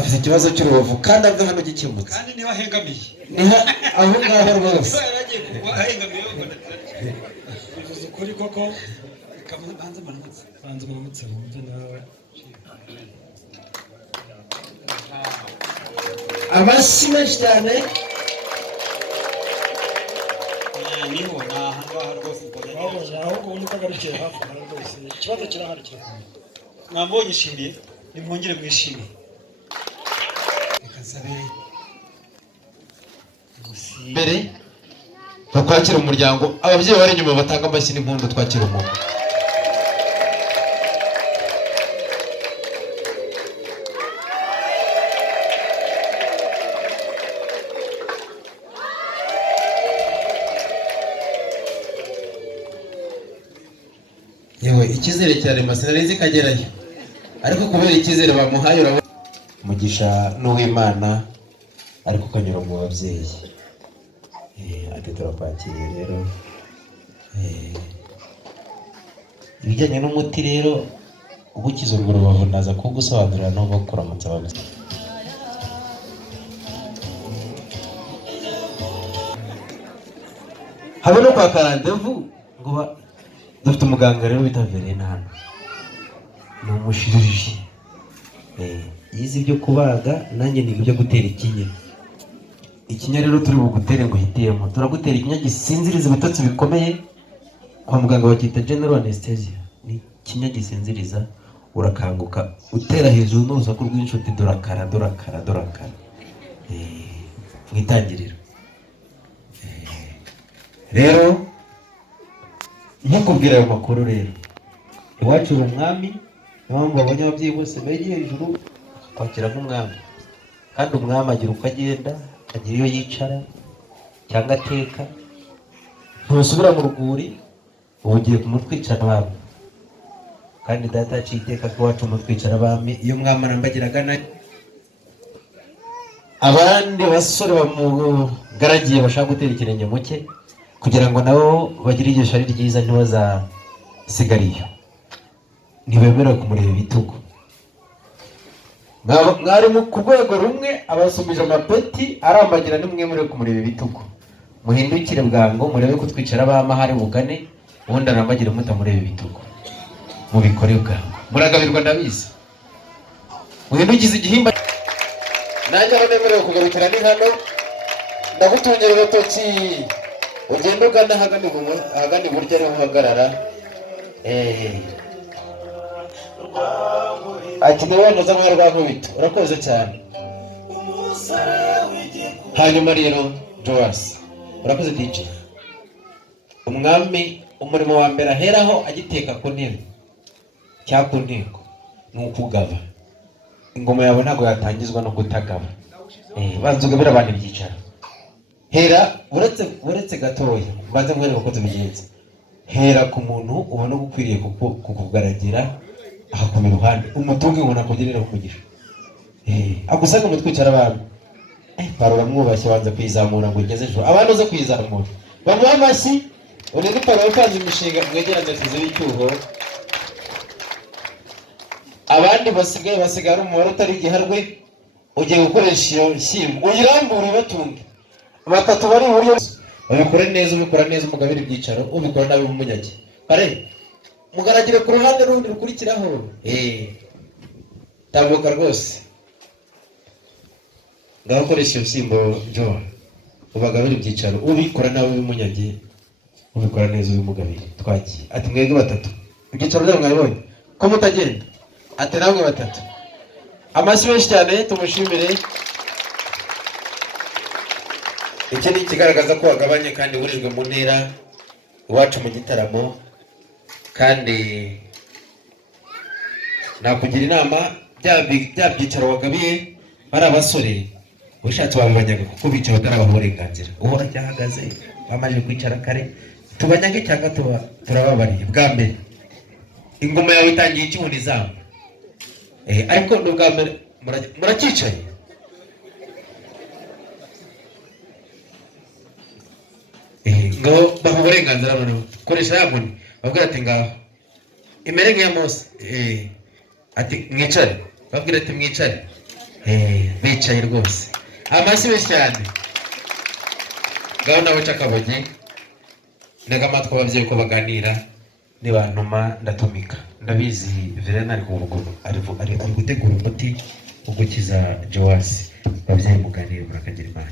afite ikibazo cy'urubavu kandi ava hano gikemutse kandi niba ahengamiye aho ngaho rwose yaragiye kugwa ahengamiye bivuze ukuri koko banze manutse mumve nawe amashyi menshi cyane niho nahangaha rwose wabonye ahubwo ubundi utagarukiye hafi aha rwose ikibazo kirahari kirakomeye mwambonye ishimiye nimwongere mwishimiye mbere bakwakira umuryango ababyeyi bari inyuma batanga amashyi n'impundu twakira umuntu yewe icyizere cyane masenarizi kagerayo ariko kubera icyizere bamuhaye urabona umugisha n'uw'Imana ariko kanyura mu babyeyi ati turakwakiriye rero ibijyanye n'umuti rero ugukiza urwo rubavu ndaza kugusobanurira no kuramutsa ababyeyi habe no kwa karandevu ngo dufite umuganga rero bita Verena hano ni umushiriji yize ibyo kubaga nanjye niga ibyo gutera ikinya ikinya rero turi bugutere ngo hitiyemo turagutera ikinya gisinziriza ibitotsi bikomeye kwa muganga bakita general anesthesia ni ikinya gisinziriza urakanguka utera hejuru n'urusaku rw'inshuti dorakara mwitangiriro rero nkukubwira ayo makuru rero iwacu uri umwami impamvu babonye ababyeyi bose begeye hejuru kwakira nk'umwami kandi umwami agira uko agenda agira iyo yicara cyangwa ateka ntusubira mu rwuri ubu ugiye kumutwicara abami kandi data yaciye iteka ko iwacu umutwicara abami iyo umwami arambagiraga nayo abandi basore bamugaragiye bashaka gutera ikirenge mu cye kugira ngo nabo bagire iryo shari ryiza ntibazasigare iyo ntibemerewe kumureba ibitugu mwari ku rwego rumwe abasumije amapeti arambagira nimwemerewe kumureba ibitugu muhindukire bwango murebe ko twicara abama hari bugane ubundi arambagire mutamureba ibitugu mubikore bwango muragabirwa ndabizi muhindukize igihimba nanjye abemerewe kugarukira ni hano ndagutungera urutoki ugenda ugana ahagana iburyo ariho uhagarara ati niwe wanoza mwa rwankubito urakoze cyane hanyuma rero Joas urakoze DJ umwami umurimo wa mbere aheraho agiteka ku ntebe cyangwa ku nteko ni ukugaba ingoma yawe ntabwo yatangizwa no kutagaba banza ugabira abantu ibyicaro hera uretse gatoya banze mwereka uko tubigenza hera ku muntu ubona gukwiriye kukugaragira ahakoma iruhande umutungo ubona kugereraho umugisha agusanga umutwicara abantu parura mwubashye banza kwizamura ngo ugeze ejo abandi uze kwizamura bamuha amashyi unene parura utanze imishinga mwegeranye tuzi w'icyuho abandi basigaye ari umubare utari igiharwe ugiye gukoresha iyo nshyimbo uyirambure batunge batatu bari iburyo ubikora neza umugabira ibyicaro ubikora nabi umunyage pare mugaragire ku ruhande rundi rukurikiraho tambuka rwose ngaho koresha iyo nshyimbo Joa ubagabira ibyicaro ubikora nawe umunyage ubikora neza ubimugabire twagiye ati mwebwe batatu ibyicaro byabo mwabibonye ko mutagenda ati namwe batatu amashyi menshi cyane tumushimire iki ni ikigaragaza ko wagabanye kandi wurijwe mu ntera iwacu mu gitaramo kandi nakugira inama bya byicaro wagabiye bari abasore ushatse wabibanyaga kuko bicaye batarabaha uburenganzira uhora cyahagaze bamaze kwicara kare tubanyage cyangwa turababariye bwa mbere ingoma yawe itangiye ikibona izamu ariko n'ubwa mbere murakicaye ngaho baha uburenganzira noneho koresha ya nkoni babwira ati ngaho imere nk'iya Mose ati mwicare babwira ati mwicare bicaye rwose amashyi menshi cyane ngaho nawe cakabogi ntega amatwi ababyeyi ko baganira nibantuma ndatumika ndabizi Verena ari gutegura umuti wo gukiza Joas babyeyi muganire murakagira Imana